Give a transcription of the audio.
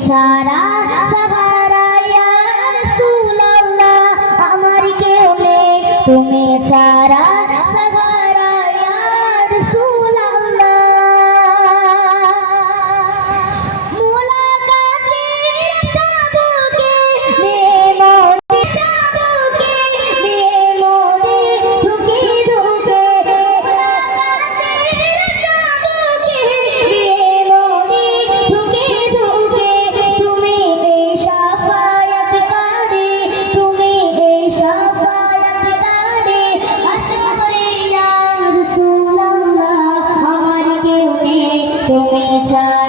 ছাড়া সাহারা ইয়া রাসূলুল্লাহ আমার কেউ নেই তুমি ছাড়া সাহারা ইয়া রাসূলুল্লাহ মুলাকাতের সবকে নিয়ে সবকে নিয়ে মনে ঢুকে ঢুকে মুলাকাতের সবকে নিয়ে মনে ঢুকে ঢুকে তুমি এই শাফায়াতকারী তুমি এই শাফায়াতকারী আসরে ইয়া রাসূলুল্লাহ আমার কেউ নেই তুমি ছাড়া